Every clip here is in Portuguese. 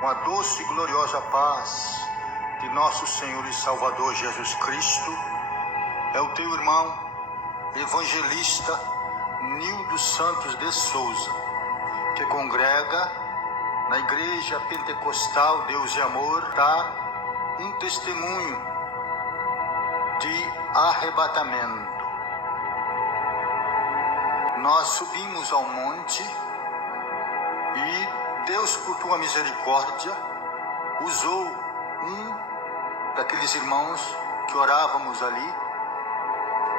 com a doce e gloriosa paz de nosso Senhor e Salvador Jesus Cristo, é o teu irmão, evangelista Nildo Santos de Souza, que congrega na Igreja Pentecostal Deus e Amor, dá um testemunho de arrebatamento. Nós subimos ao monte e Deus, por tua misericórdia, usou um daqueles irmãos que orávamos ali,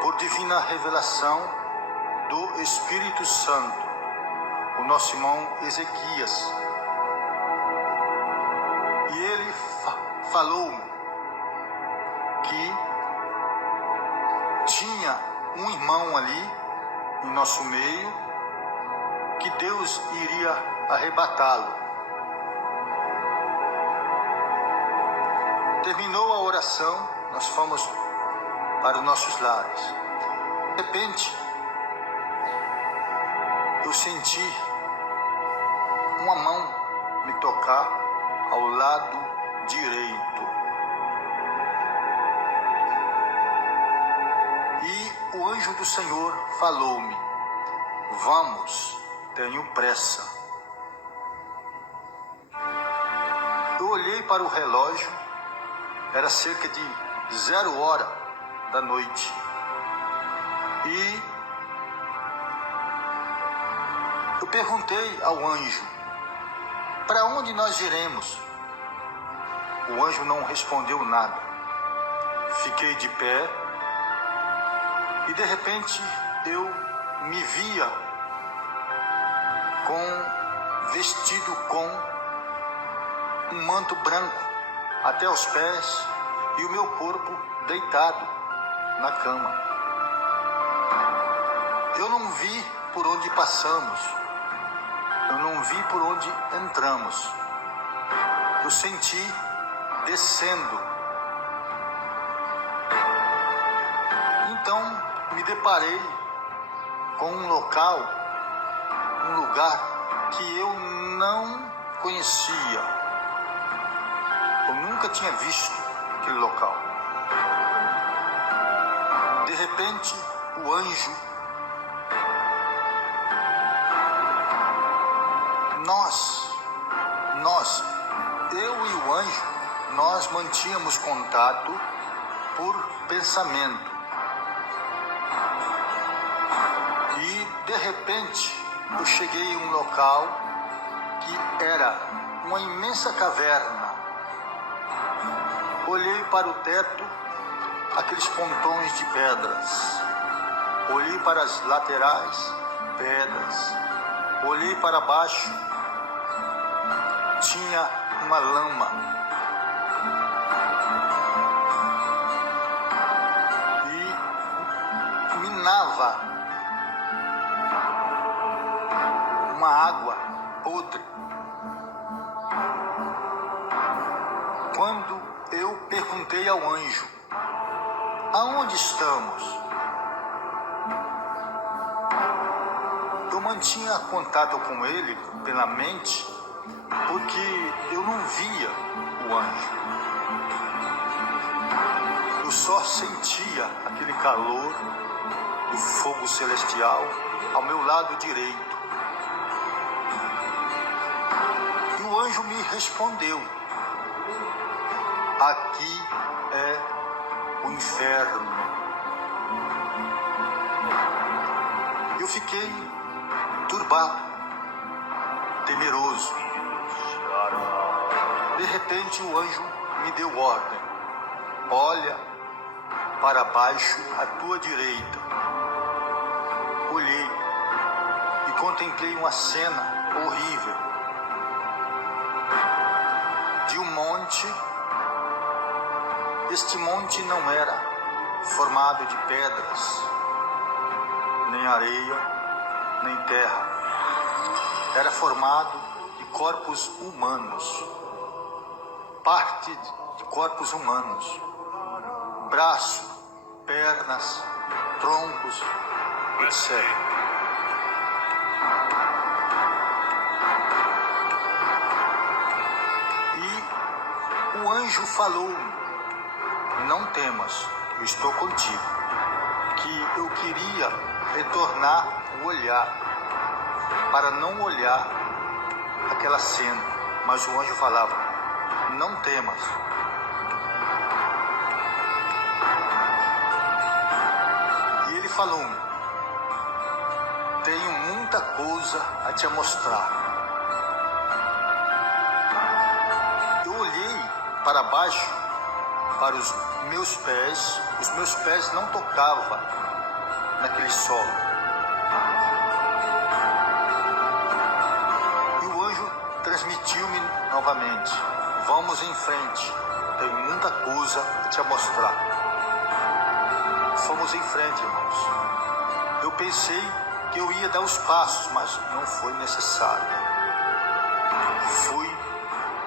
por divina revelação do Espírito Santo, o nosso irmão Ezequias. E ele falou-me que tinha um irmão ali em nosso meio, que Deus iria arrebatá-lo. Terminou a oração, nós fomos para os nossos lares. De repente, eu senti uma mão me tocar ao lado direito. E o anjo do Senhor falou-me: vamos, tenho pressa. Eu olhei para o relógio, era cerca de 00h da noite. E eu perguntei ao anjo: para onde nós iremos? O anjo não respondeu nada. Fiquei de pé e de repente eu me via vestido com um manto branco até os pés e o meu corpo deitado na cama. Eu não vi por onde passamos, eu não vi por onde entramos. Eu senti descendo. Então me deparei com um lugar que eu não conhecia. Eu nunca tinha visto aquele local. De repente, o anjo, eu e o anjo, nós mantínhamos contato por pensamento. E de repente eu cheguei em um local que era uma imensa caverna. Olhei para o teto, aqueles pontões de pedras. Olhei para as laterais, pedras. Olhei para baixo, tinha uma lama. E minava uma água podre. Quando eu perguntei ao anjo: aonde estamos? Eu mantinha contato com ele pela mente, porque eu não via o anjo. Eu só sentia aquele calor do fogo celestial ao meu lado direito. E o anjo me respondeu: aqui é o inferno. Eu fiquei turbado, temeroso. De repente o anjo me deu ordem: olha para baixo à tua direita. Olhei e contemplei uma cena horrível de um monte. Este monte não era formado de pedras, nem areia, nem terra. Era formado de corpos humanos, parte de corpos humanos, braços, pernas, troncos, etc. o anjo falou-me: não temas, eu estou contigo. Que eu queria retornar o olhar para não olhar aquela cena, mas o anjo falava: não temas. E ele falou-me: tenho muita coisa a te mostrar. Eu olhei para baixo, para os meus pés não tocavam naquele solo. E o anjo transmitiu-me novamente: vamos em frente, tenho muita coisa a te mostrar. Fomos em frente, irmãos. Eu pensei que eu ia dar os passos, mas não foi necessário. Fui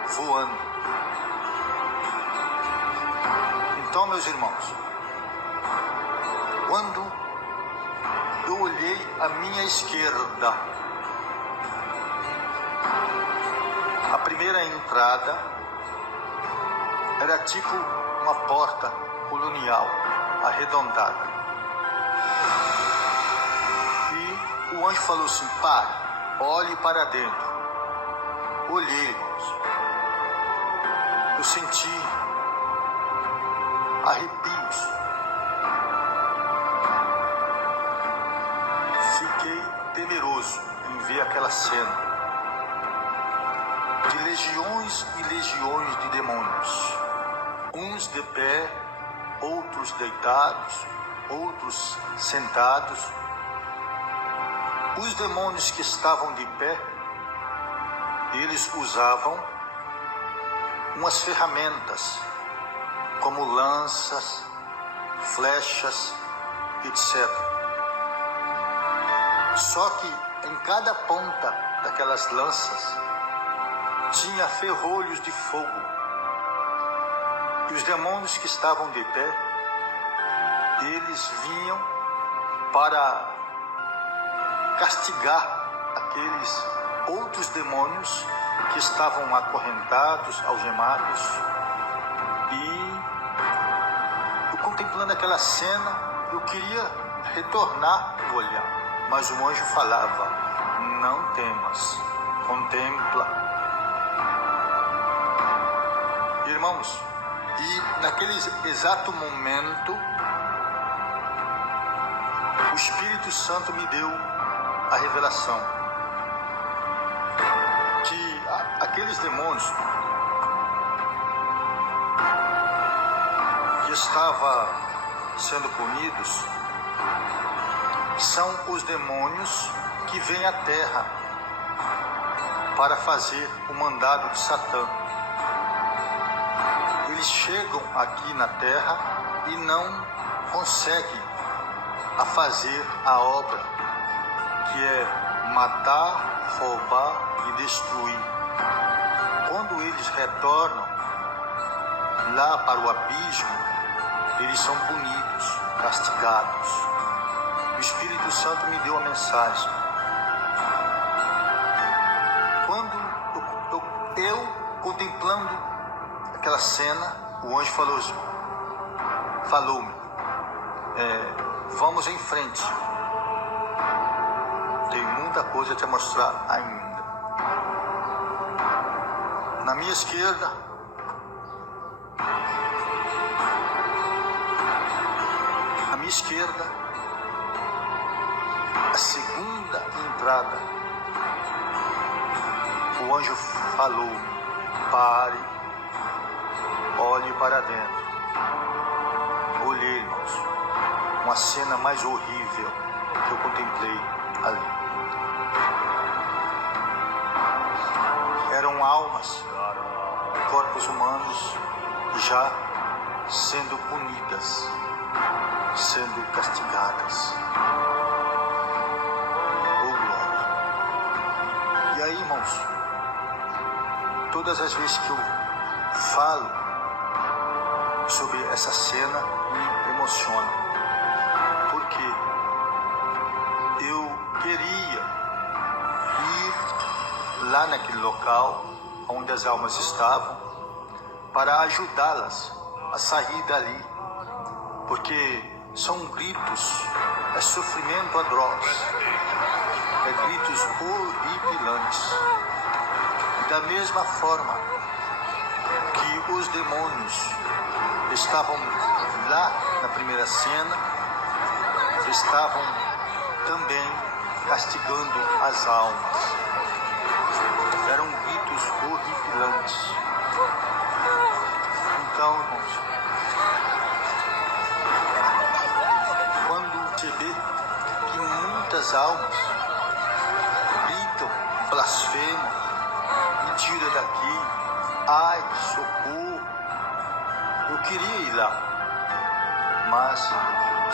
voando. Então, meus irmãos, quando eu olhei à minha esquerda, a primeira entrada era tipo uma porta colonial, arredondada. E o anjo falou assim: pare, olhe para dentro. Olhei, irmãos. Eu senti arrepios. Fiquei temeroso em ver aquela cena de legiões e legiões de demônios, uns de pé, outros deitados, outros sentados. Os demônios que estavam de pé, eles usavam umas ferramentas como lanças, flechas, etc. Só que em cada ponta daquelas lanças tinha ferrolhos de fogo. E os demônios que estavam de pé, eles vinham para castigar aqueles outros demônios que estavam acorrentados, algemados. E eu, contemplando aquela cena, eu queria retornar o olhar, mas o anjo falava: não temas, contempla. Irmãos, e naquele exato momento, o Espírito Santo me deu a revelação que aqueles demônios que estavam sendo punidos são os demônios que vêm à terra para fazer o mandado de Satã. Eles chegam aqui na terra e não conseguem a fazer a obra, que é matar, roubar e destruir. Quando eles retornam lá para o abismo, eles são punidos, castigados. O Espírito Santo me deu a mensagem. Quando eu contemplando aquela cena, o anjo falou-me: vamos em frente, tenho muita coisa a te mostrar ainda. Na minha esquerda, a segunda entrada, o anjo falou: pare, olhe para dentro. Olhei, irmãos, uma cena mais horrível que eu contemplei ali. Eram almas, corpos humanos já sendo punidas, sendo castigadas. Oh, glória! E aí, irmãos, todas as vezes que eu falo sobre essa cena, me emociona, porque eu queria ir lá naquele local onde as almas estavam, para ajudá-las a sair dali, porque são gritos, é sofrimento atroz, é gritos horripilantes. E da mesma forma que os demônios estavam lá na primeira cena, estavam também castigando as almas. Eram gritos horripilantes. Então, irmãos, quando perceber que muitas almas gritam, blasfemam, me tira daqui, ai, socorro, eu queria ir lá, mas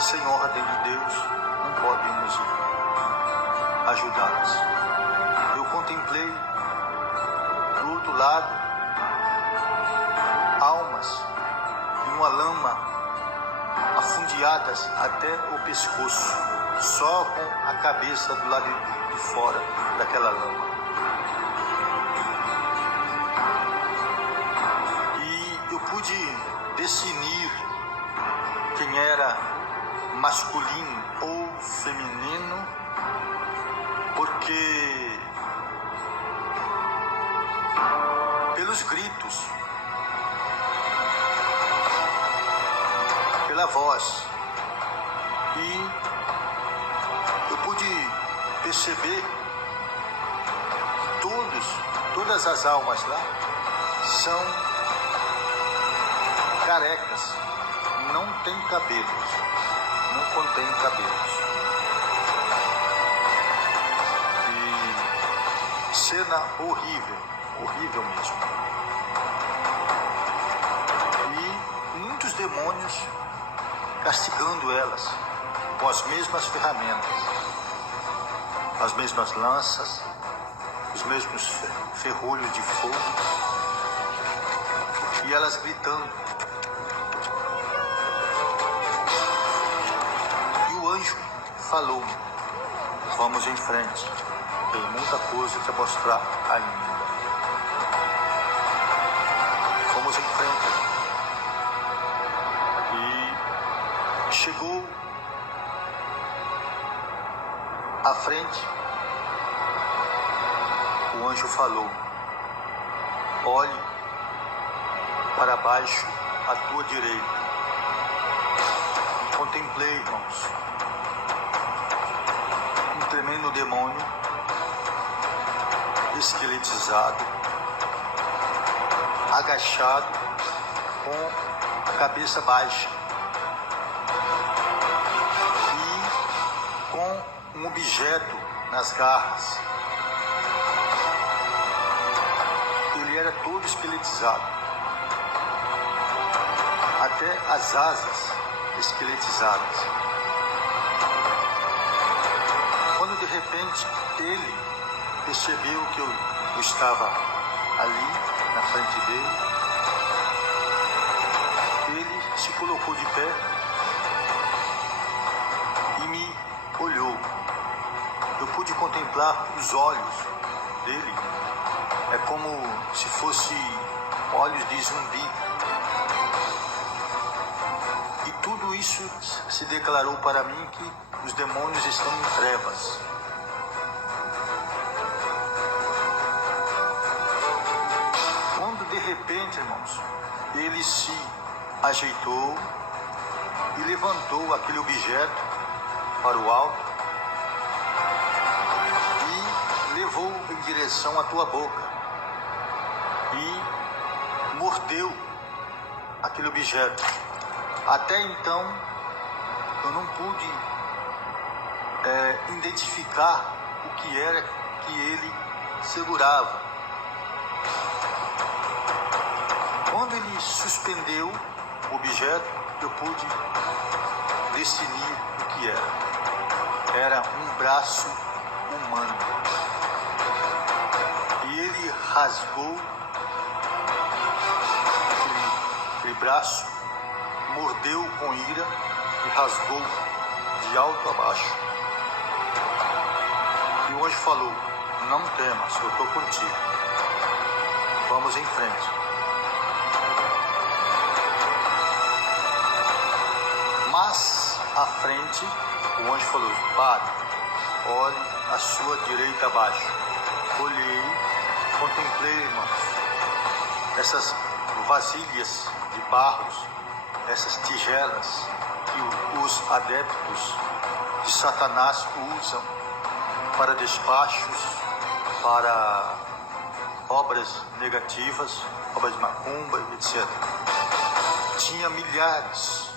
sem ordem de Deus não podemos ir ajudá-las. Eu contemplei do outro lado almas em uma lama afundeadas até o pescoço, só com a cabeça do lado de fora daquela lama. E eu pude definir quem era masculino ou feminino, porque pelos gritos, pela voz, e eu pude perceber todas as almas lá são carecas, não tem cabelos, não contém cabelos. E cena horrível, horrível mesmo. E muitos demônios castigando elas com as mesmas ferramentas, as mesmas lanças, os mesmos ferrolhos de fogo, e elas gritando. E o anjo falou: vamos em frente, tem muita coisa para mostrar ainda. Vamos em frente. E chegou à frente, o anjo falou: olhe para baixo à tua direita. Contemplei, irmãos, um tremendo demônio esqueletizado, agachado, com a cabeça baixa e com um objeto nas garras. Ele era todo esqueletizado, até as asas esqueletizadas. Quando de repente ele percebeu que eu estava ali na frente dele, ele se colocou de pé e me olhou. Eu pude contemplar os olhos dele, é como se fosse olhos de zumbi. E tudo isso se declarou para mim que os demônios estão em trevas. Quando de repente, irmãos, ele se ajeitou e levantou aquele objeto para o alto e levou em direção à tua boca e mordeu aquele objeto. Até então eu não pude identificar o que era que ele segurava. Quando ele suspendeu o objeto, eu pude definir o que era. Era um braço humano. E ele rasgou aquele braço, mordeu com ira e rasgou de alto a baixo. E o anjo falou: não temas, eu estou contigo. Vamos em frente. Mas à frente, o anjo falou: pare, olhe à sua direita abaixo. Olhei, contemplei, irmãos, essas vasilhas de barros, essas tigelas que os adeptos de Satanás usam para despachos, para obras negativas, obras de macumba, etc. Tinha milhares,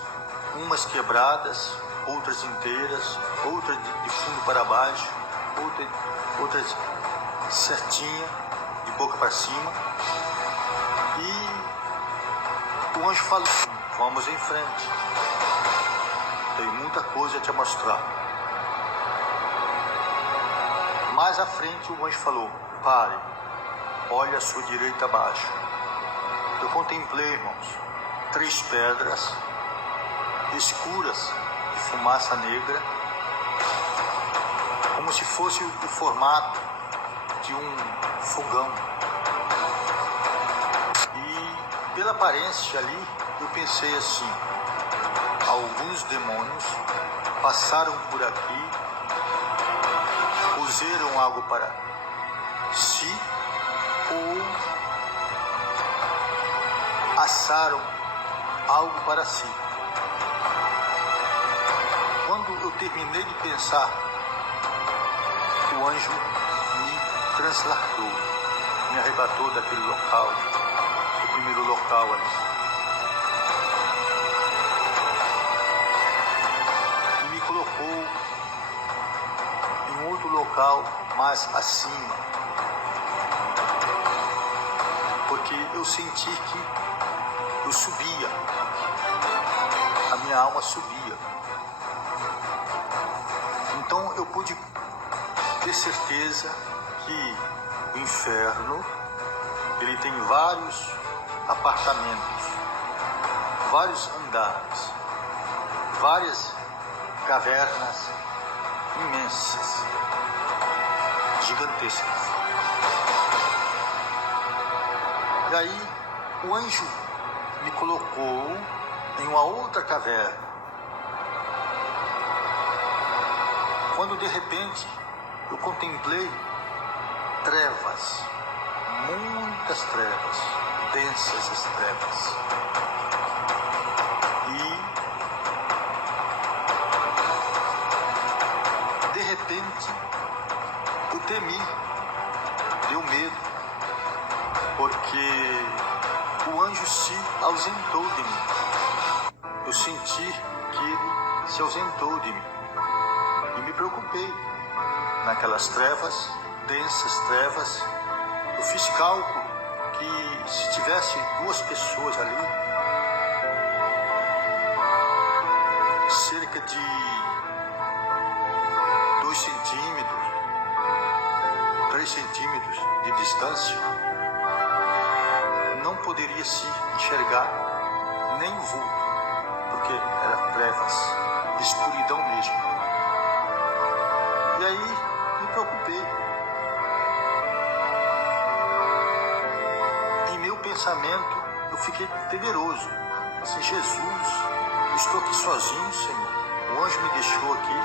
umas quebradas, outras inteiras, outras de fundo para baixo, outras certinha, de boca para cima. E o anjo falou: vamos em frente, tem muita coisa a te mostrar. Mais à frente o anjo falou: pare, olhe à sua direita abaixo. Eu contemplei, irmãos, 3 pedras escuras de fumaça negra, como se fosse o formato de um fogão. E pela aparência ali, eu pensei assim: alguns demônios passaram por aqui, puseram algo para si ou assaram algo para si. Quando eu terminei de pensar, o anjo me transladou, me arrebatou daquele local, do primeiro local ali. E me colocou em outro local mais acima, porque eu senti que eu subia, a minha alma subia. Então eu pude ter certeza que o inferno, ele tem vários apartamentos, vários andares, várias cavernas imensas, gigantescas. E aí o anjo me colocou em uma outra caverna, quando de repente eu contemplei trevas, muitas trevas, densas as trevas. E de repente eu temi, deu medo, porque o anjo se ausentou de mim. Eu senti que ele se ausentou de mim. E me preocupei. Naquelas trevas, densas trevas, eu fiz cálculo que se tivesse 2 pessoas ali, cerca de 2 centímetros, 3 centímetros de distância, não poderia se enxergar nem o vulto, porque era trevas, escuridão mesmo. E aí me preocupei. Em meu pensamento eu fiquei temeroso. Assim: Jesus, eu estou aqui sozinho, Senhor. O anjo me deixou aqui,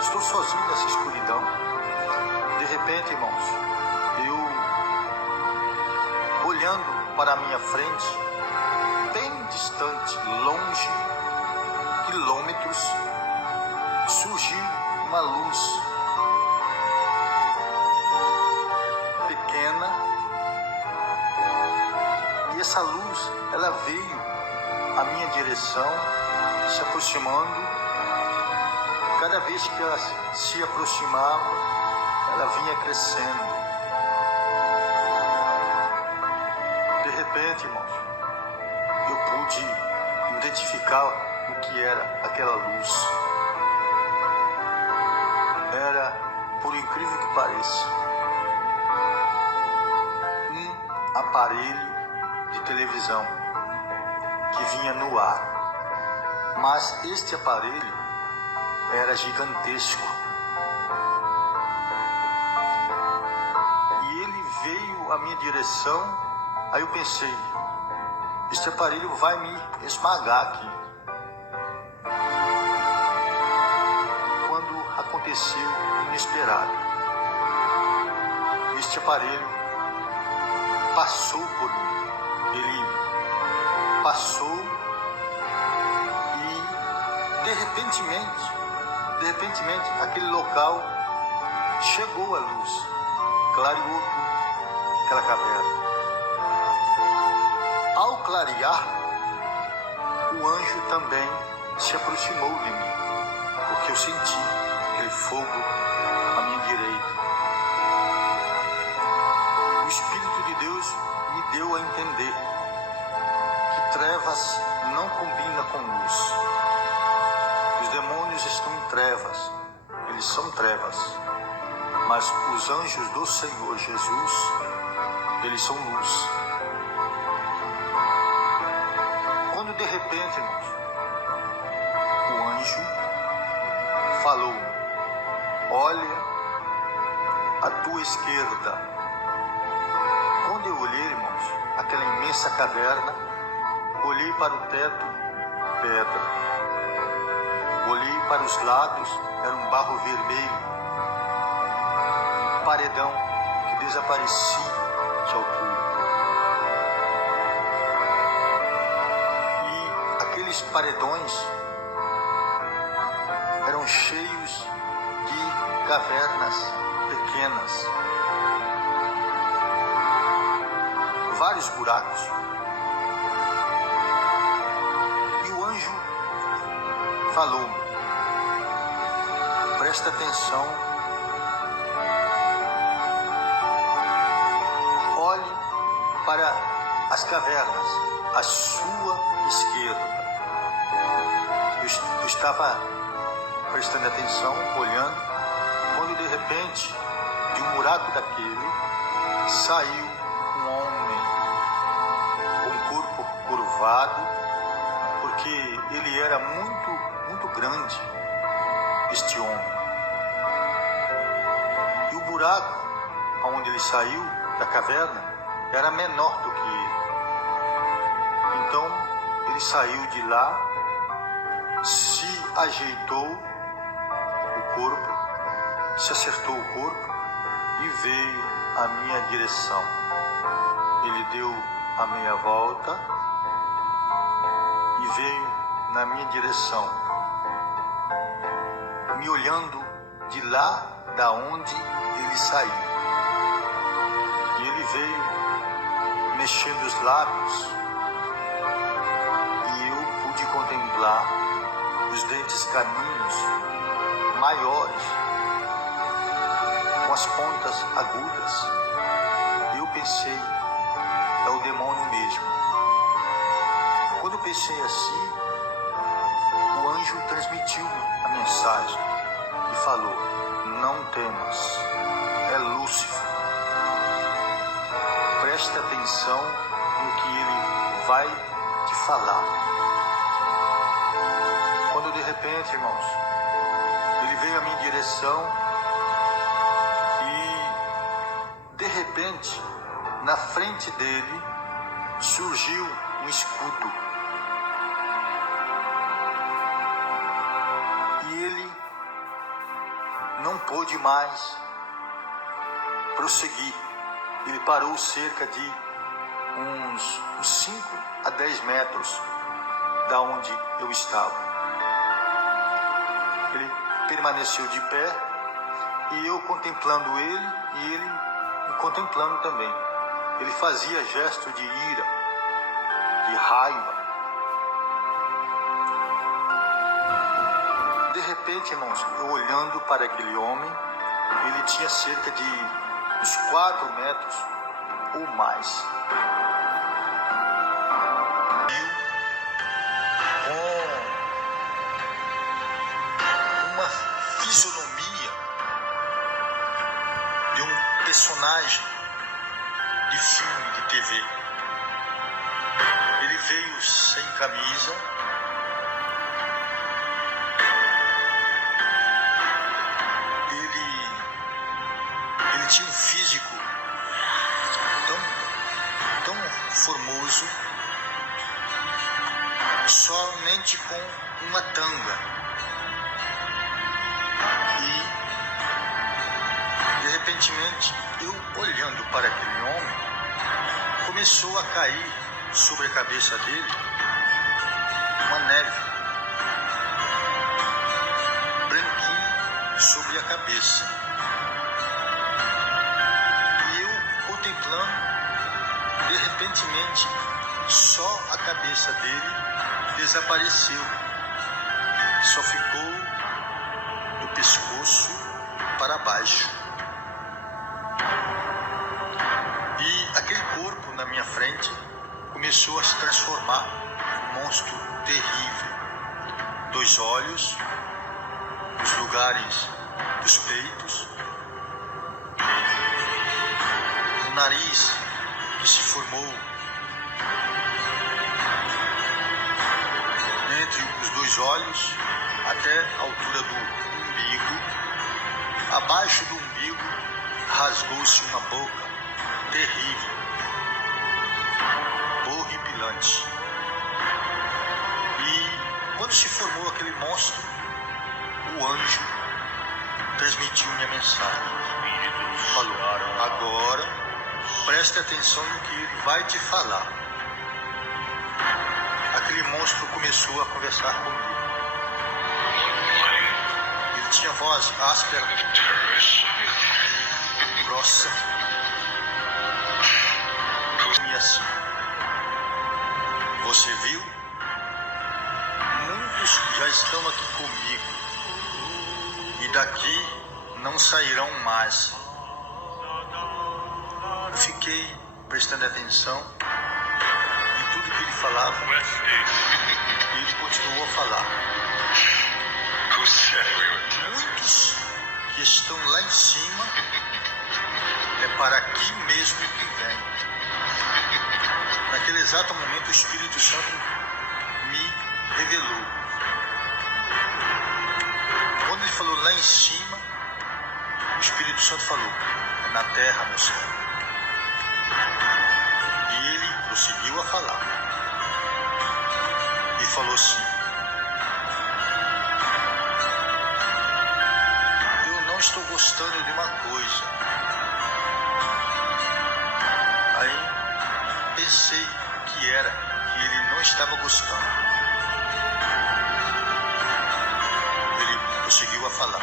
estou sozinho nessa escuridão. De repente, irmãos, eu olhando para a minha frente, bem distante, longe, quilômetros, surgiu uma luz pequena, e essa luz, ela veio à minha direção, se aproximando. Cada vez que ela se aproximava, ela vinha crescendo. De repente, irmãos, eu pude identificar o que era aquela luz. Era, por incrível que pareça, um aparelho de televisão que vinha no ar. Mas este aparelho era gigantesco. E ele veio à minha direção. Aí eu pensei: este aparelho vai me esmagar aqui. aconteceu inesperado. Este aparelho passou por mim. Ele passou e de repentemente, aquele local chegou à luz, clareou aquela caverna. Ao clarear, o anjo também se aproximou de mim, porque eu senti aquele fogo à minha direita. O Espírito de Deus me deu a entender que trevas não combina com luz. Os demônios estão em trevas, eles são trevas, mas os anjos do Senhor Jesus, eles são luz. Quando de repente, irmãos, o anjo falou: olha à tua esquerda. Quando eu olhei, irmãos, aquela imensa caverna, olhei para o teto, pedra. Olhei para os lados, era um barro vermelho, um paredão que desaparecia de altura. E aqueles paredões eram cheios de cavernas pequenas, vários buracos. E o anjo falou: presta atenção, olhe para as cavernas à sua esquerda. Eu estava prestando atenção, olhando, quando de repente, de um buraco daquele, saiu um homem com o corpo curvado, porque ele era muito grande, este homem. E o buraco onde ele saiu da caverna era menor do que ele. Então ele saiu de lá, se ajeitou o corpo, se acertou o corpo e veio à minha direção. Ele deu a meia volta e veio na minha direção, me olhando de lá da onde ele saiu. E ele veio mexendo os lábios e eu pude contemplar os dentes caninos maiores, com as pontas agudas. E eu pensei, é o demônio mesmo. Quando eu pensei assim, o anjo transmitiu a mensagem e falou: não temas, é Lúcifer. Preste atenção no que ele vai te falar. Quando de repente, irmãos, ele veio à minha direção e de repente, na frente dele, surgiu um escudo. E ele não pôde mais prosseguir. Ele parou cerca de uns 5 a 10 metros da onde eu estava. Ele permaneceu de pé e eu contemplando ele e ele me contemplando também. Ele fazia gesto de ira, de raiva. De repente, irmãos, eu olhando para aquele homem, ele tinha cerca de uns 4 metros ou mais. Com uma fisionomia de um personagem de filme, de TV. Ele veio sem camisa, ele tinha um físico tão formoso, somente com uma tanga. E, de repentemente, eu olhando para aquele homem, começou a cair sobre a cabeça dele uma neve branquinha sobre a cabeça. E eu contemplando, de repentemente, só a cabeça dele desapareceu. Só ficou do pescoço para baixo. E aquele corpo na minha frente começou a se transformar num monstro terrível. 2 olhos nos lugares dos peitos, um nariz que se formou entre os 2 olhos até a altura do umbigo. Abaixo do umbigo rasgou-se uma boca terrível, horripilante. E quando se formou aquele monstro, o anjo transmitiu minha mensagem. Falou: agora preste atenção no que ele vai te falar. Aquele monstro começou a conversar comigo. Ele tinha voz áspera, grossa, e assim: você viu? Muitos já estão aqui comigo e daqui não sairão mais. Eu fiquei prestando atenção em tudo que ele falava e ele continuou a falar. Muitos que estão lá em cima é para aqui mesmo que vem. Naquele exato momento o Espírito Santo me revelou. Quando ele falou lá em cima, o Espírito Santo falou: é na terra, meu servo. E ele prosseguiu a falar. E falou assim: eu não estou gostando de uma coisa. Aí pensei que era que ele não estava gostando. Ele prosseguiu a falar: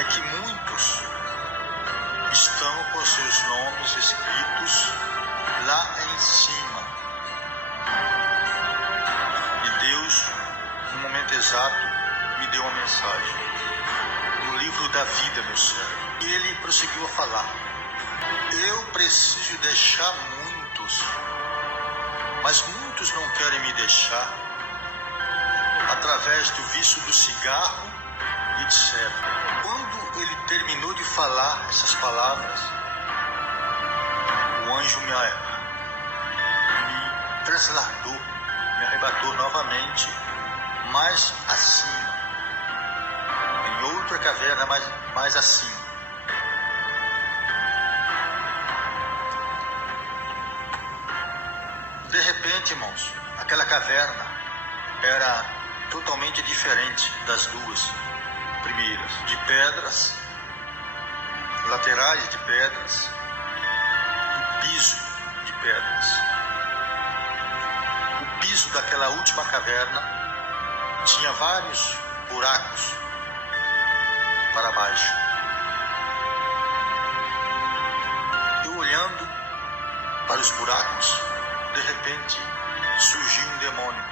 é que muitos estão com seus nomes escritos lá em cima. E Deus, no momento exato, me deu uma mensagem no livro da vida, meu servo. E ele prosseguiu a falar: eu preciso deixar muitos, mas muitos não querem me deixar através do vício do cigarro, etc. Quando ele terminou de falar essas palavras, o anjo me transladou, me arrebatou novamente, mais acima, em outra caverna mais acima. De repente, irmãos, aquela caverna era totalmente diferente das 2 primeiras, de pedras, laterais de pedras, e piso de pedras. O piso daquela última caverna tinha vários buracos para baixo. Eu olhando para os buracos, de repente surgiu um demônio.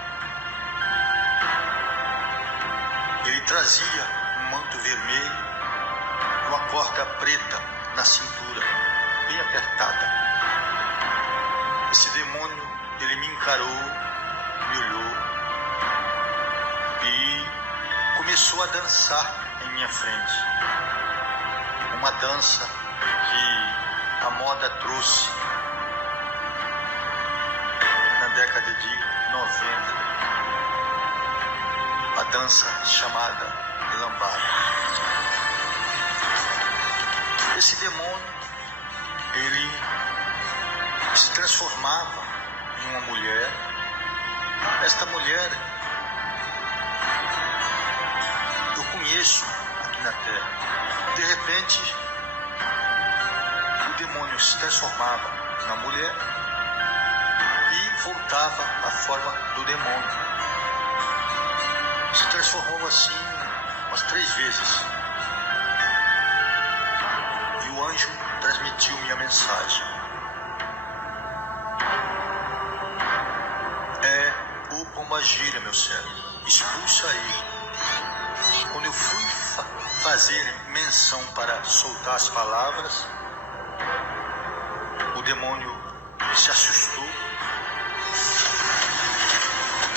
Ele trazia um manto vermelho, uma corda preta na cintura, bem apertada. Esse demônio, ele me encarou, me olhou e começou a dançar em minha frente. Uma dança que a moda trouxe na década de 90. A dança chamada lambada. Esse demônio, ele se transformava em uma mulher. Esta mulher, eu conheço aqui na terra. De repente, o demônio se transformava na mulher e voltava à forma do demônio. Se transformou assim umas 3 vezes. E o anjo transmitiu minha mensagem. É o pombagira, meu servo. Expulsa ele. Quando eu fui fazer menção para soltar as palavras, o demônio se assustou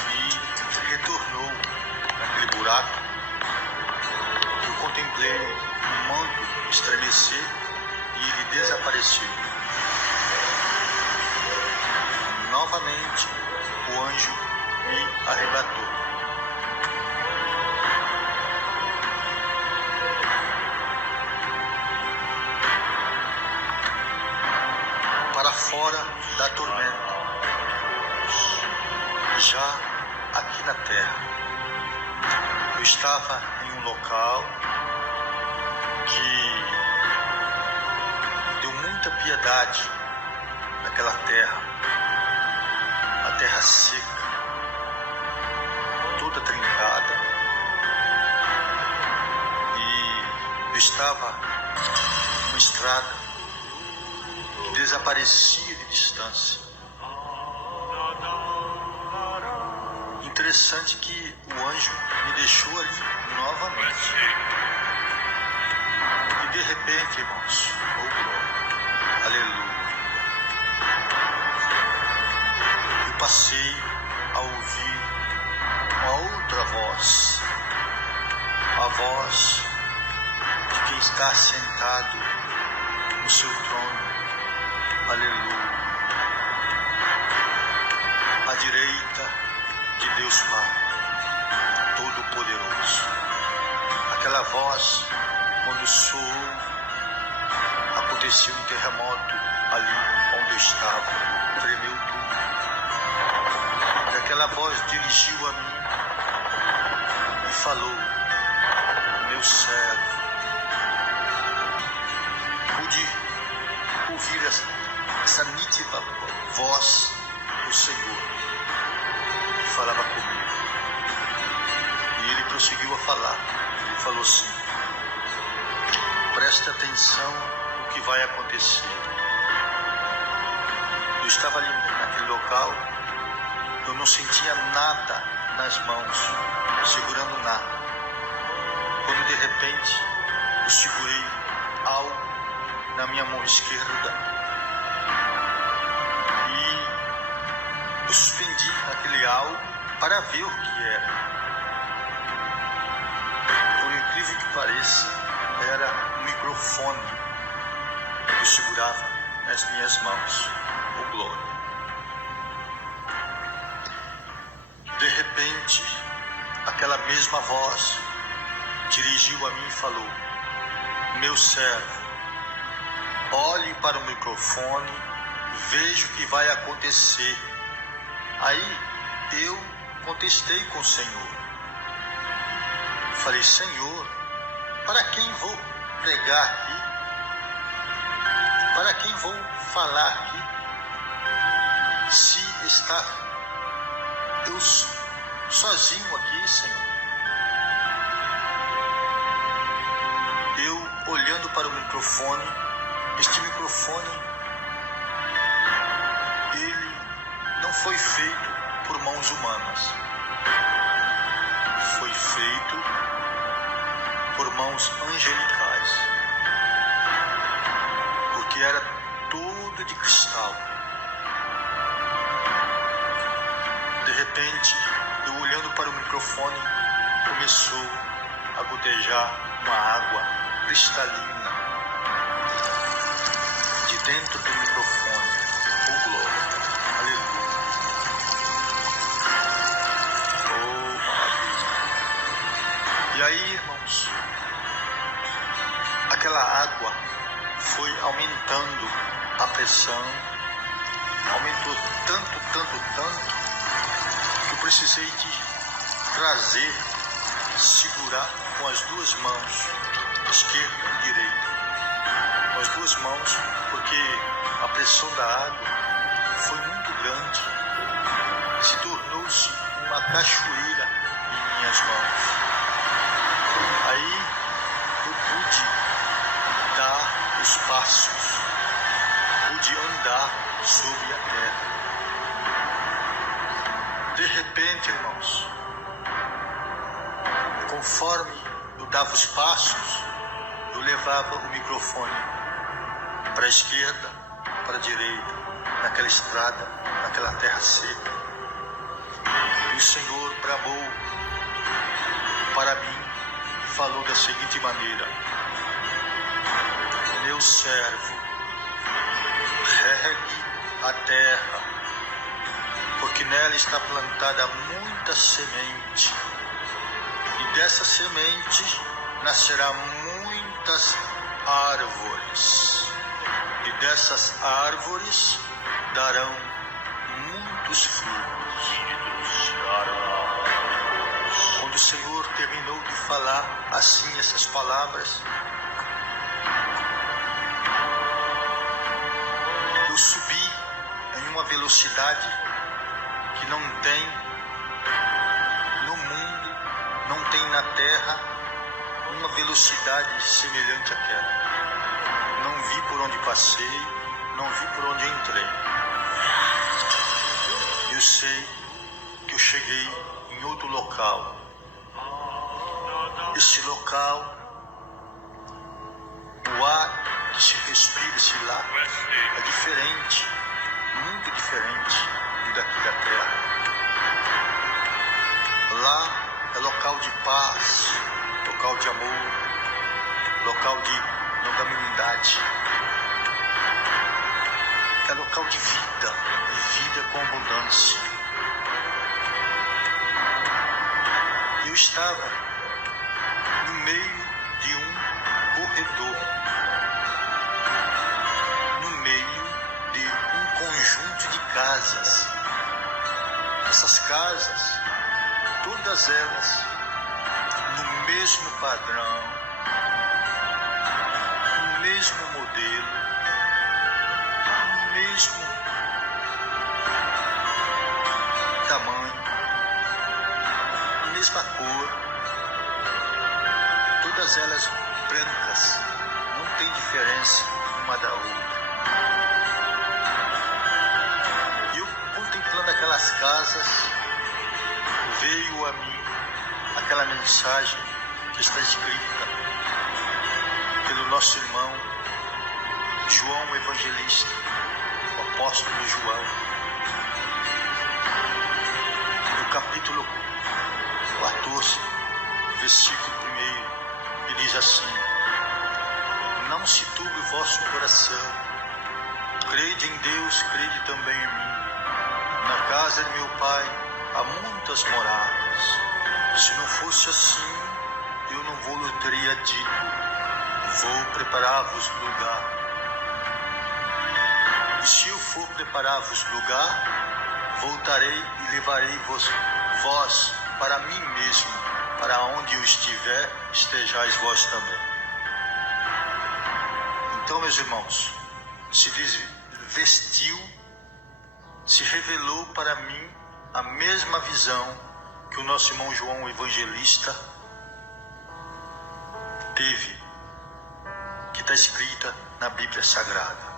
e retornou naquele buraco. Eu contemplei o manto estremecer e ele desapareceu. Novamente, o anjo me arrebatou. Para fora da tormenta, já aqui na terra. Eu estava em um local que deu muita piedade naquela terra, a terra seca, toda trincada, e eu estava numa estrada que desaparecia de distância. Interessante que o anjo me deixou ali novamente. E de repente, irmãos, aleluia, eu passei a ouvir uma outra voz, a voz de quem está sentado no seu trono, aleluia, à direita de Deus Pai Todo-Poderoso. Aquela voz, quando soou, aconteceu um terremoto ali onde eu estava, tremeu tudo. E aquela voz dirigiu a mim e falou: meu servo. Pude ouvir essa nítida voz do Senhor que falava comigo. E ele prosseguiu a falar. Ele falou assim: preste atenção no que vai acontecer. Eu estava ali naquele local, eu não sentia nada nas mãos, segurando nada. Quando de repente eu segurei algo na minha mão esquerda e eu suspendi aquele algo para ver o que era. Por incrível que pareça, era um microfone que eu segurava nas minhas mãos. Oh, glória! De repente, aquela mesma voz dirigiu a mim e falou: meu servo, olhe para o microfone, veja o que vai acontecer. Aí eu contestei com o Senhor. Falei: Senhor, para quem vou pregar aqui? Para quem vou falar aqui? Se está eu sozinho aqui, Senhor. Eu olhando para o microfone, este microfone, ele não foi feito por mãos humanas. Foi feito por mãos angelicais. Porque era todo de cristal. De repente, eu olhando para o microfone, começou a gotejar uma água cristalina de dentro do microfone. Oh, glória! Aleluia! Oh, maravilha! E aí, irmãos, aquela água foi aumentando a pressão, aumentou tanto, que eu precisei de trazer, segurar com as duas mãos, esquerda e direita, com as duas mãos, porque a pressão da água foi muito grande, se tornou-se uma cachoeira em minhas mãos. Aí eu pude dar os passos, pude andar sobre a terra. De repente, irmãos, conforme eu dava os passos, eu levava o microfone para a esquerda, para a direita, naquela estrada, naquela terra seca. E o Senhor bramou para mim e falou da seguinte maneira: meu servo, regue a terra, porque nela está plantada muita semente, e dessa semente nascerá muitas árvores, e dessas árvores darão muitos frutos. Quando o Senhor terminou de falar assim essas palavras, eu subi em uma velocidade que não tem no mundo, não tem na terra uma velocidade semelhante àquela. Não vi por onde passei, não vi por onde entrei. Eu sei que eu cheguei em outro local. Esse local, o ar que se respira, esse lá, é diferente, muito diferente do daqui da terra. Lá é local de paz, local de amor, local de longanimidade. É local de vida, e vida com abundância. Eu estava no meio de um corredor, no meio de um conjunto de casas. Essas casas, todas elas no mesmo padrão, no mesmo modelo, no mesmo tamanho, na mesma cor, todas elas brancas, não tem diferença uma da outra. E eu, contemplando aquelas casas, veio a mim aquela mensagem que está escrita pelo nosso irmão João Evangelista, o apóstolo João, no capítulo 14, versículo 1, e diz assim: não se turbe o vosso coração, crede em Deus, crede também em mim. Na casa de meu pai há muitas moradas. Se não fosse assim, eu não vou lhe teria dito: vou preparar-vos lugar. E se eu for preparar-vos lugar, voltarei e levarei vós para mim mesmo, para onde eu estiver, estejais vós também. Então, meus irmãos, se vestiu, se revelou para mim a mesma visão que o nosso irmão João Evangelista teve, que está escrita na Bíblia Sagrada.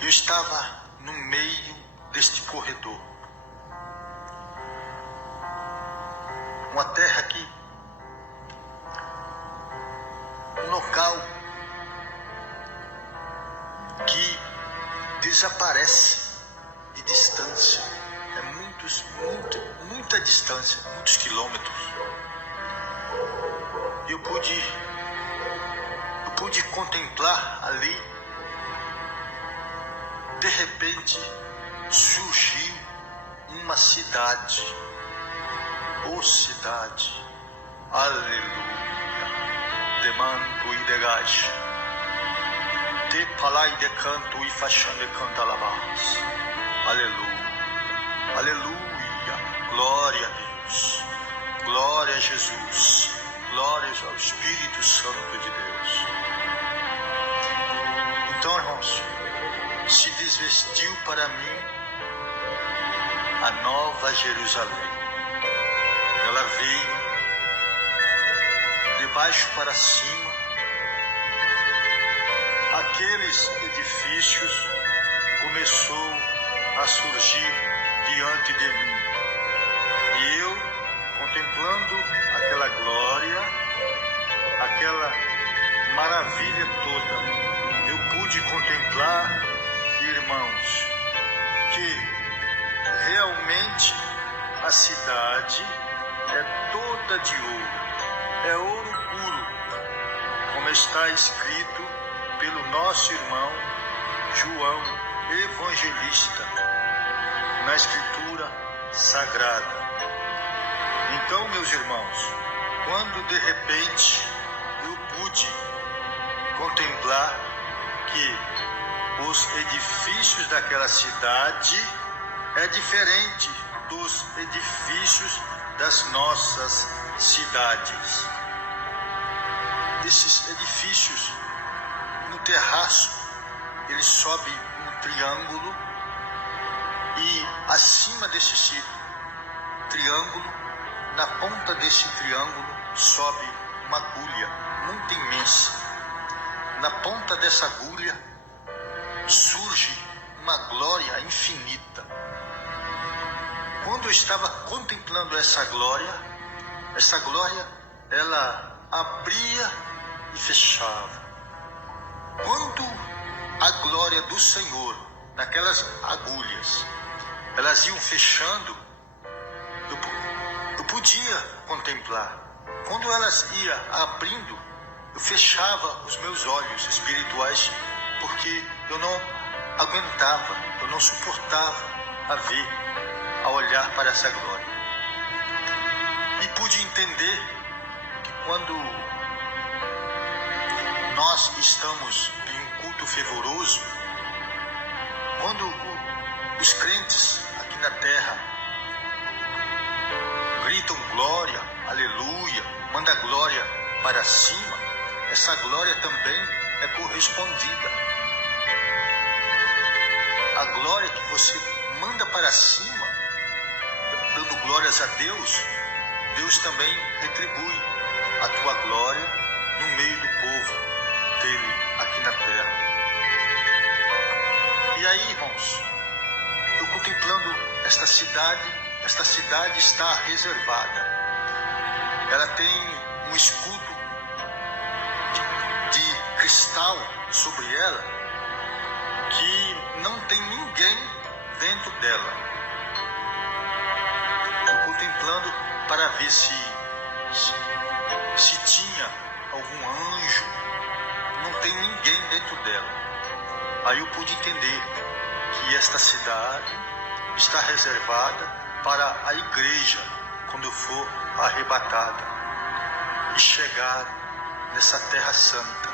Eu estava no meio deste corredor, uma terra que, um local que desaparece de distância, é muita distância, muitos quilômetros. Eu pude contemplar ali. De repente surgiu uma cidade, cidade, aleluia, de manto e de gás, de palai de canto e faixão de canta alabás, aleluia, aleluia, glória a Deus. Deus. Glória a Jesus. Glórias ao Espírito Santo de Deus. Então, irmãos, se desvestiu para mim a nova Jerusalém. Ela veio de baixo para cima. Aqueles edifícios começou a surgir diante de mim. E eu, contemplando aquela glória, aquela maravilha toda, eu pude contemplar, irmãos, que realmente a cidade é toda de ouro, é ouro puro, como está escrito pelo nosso irmão João Evangelista, na Escritura Sagrada. Então, meus irmãos, quando de repente eu pude contemplar que os edifícios daquela cidade é diferente dos edifícios das nossas cidades. Esses edifícios, no terraço, ele sobe um triângulo e acima desse triângulo, na ponta desse triângulo, sobe uma agulha muito imensa. Na ponta dessa agulha surge uma glória infinita. Quando eu estava contemplando essa glória, ela abria e fechava. Quando a glória do Senhor, naquelas agulhas, elas iam fechando, eu podia contemplar. Quando elas iam abrindo, eu fechava os meus olhos espirituais, porque eu não aguentava, eu não suportava a olhar para essa glória. E pude entender que quando nós estamos em um culto fervoroso, quando os crentes aqui na terra gritam glória, aleluia, manda glória para cima, essa glória também é correspondida. A glória que você manda para cima, dando glórias a Deus, Deus também retribui a tua glória no meio do povo dele aqui na terra. E aí, irmãos, eu contemplando esta cidade está reservada. Ela tem um escudo de cristal sobre ela, que não tem ninguém dentro dela. Eu contemplando para ver se tinha algum anjo. Não tem ninguém dentro dela. Aí eu pude entender que esta cidade está reservada para a igreja quando eu for arrebatada e chegar nessa terra santa.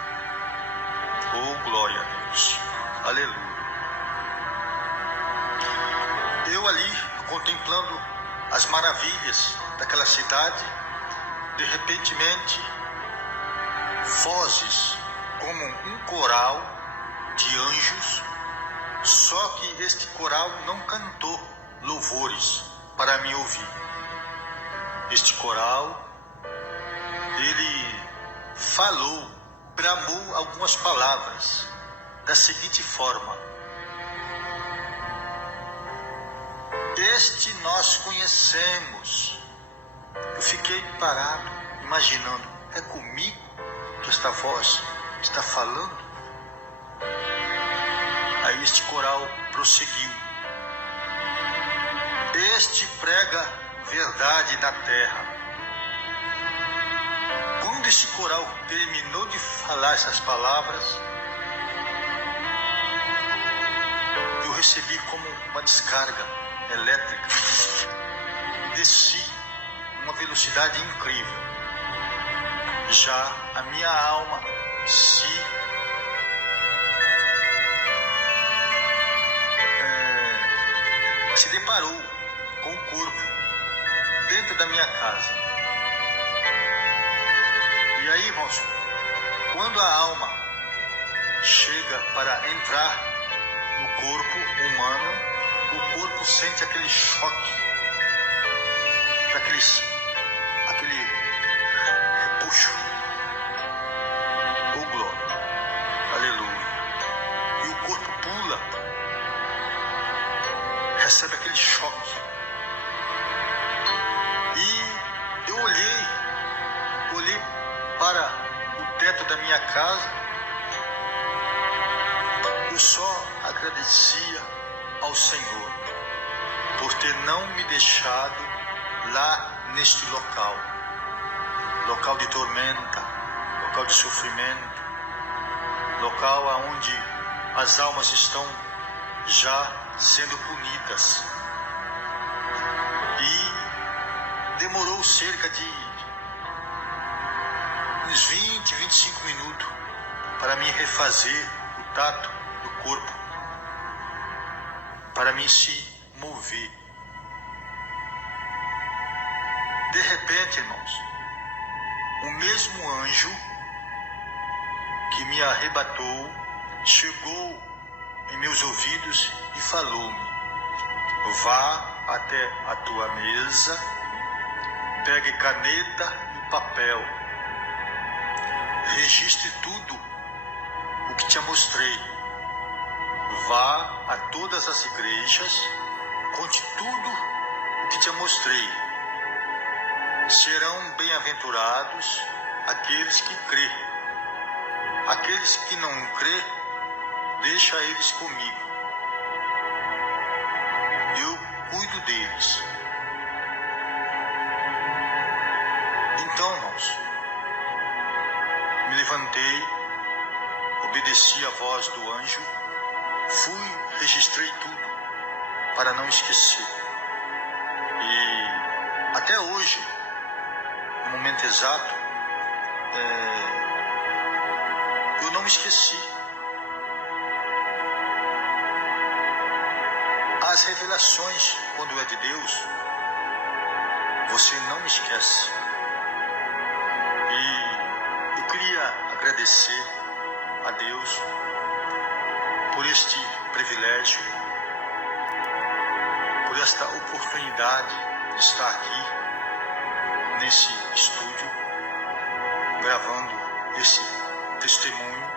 Oh, glória a Deus. Aleluia. Eu ali contemplando as maravilhas daquela cidade, de repentemente vozes como um coral de anjos, só que este coral não cantou louvores para me ouvir. Este coral, ele falou, bramou algumas palavras da seguinte forma: este nós conhecemos. Eu fiquei parado, imaginando, é comigo que esta voz está falando? Aí este coral prosseguiu: este prega verdade na terra. Quando este coral terminou de falar essas palavras, eu recebi como uma descarga elétrica. Desci uma velocidade incrível. Já a minha alma se deparou com o corpo dentro da minha casa. E aí, irmãos, quando a alma chega para entrar no corpo humano, o corpo sente aquele choque, aquele repuxo. Oh, glória, aleluia. E o corpo pula, recebe aquele choque. E eu olhei para o teto da minha casa. Eu só agradecia ao Senhor por ter não me deixado lá neste local de tormenta, local de sofrimento, local onde as almas estão já sendo punidas. E demorou cerca de uns 20, 25 minutos para mim refazer o tato do corpo, para mim se mover. De repente, irmãos, o mesmo anjo que me arrebatou chegou em meus ouvidos e falou-me: vá até a tua mesa, pegue caneta e papel, registre tudo o que te mostrei. Vá a todas as igrejas, conte tudo o que te mostrei. Serão bem-aventurados aqueles que crê. Aqueles que não crê, deixa eles comigo. Eu cuido deles. Então, irmãos, me levantei, obedeci a voz do anjo, fui, registrei tudo para não esquecer. E até hoje, no momento exato, eu não me esqueci. As revelações, quando é de Deus, você não esquece. E eu queria agradecer a Deus por este privilégio, por esta oportunidade de estar aqui nesse estúdio, gravando esse testemunho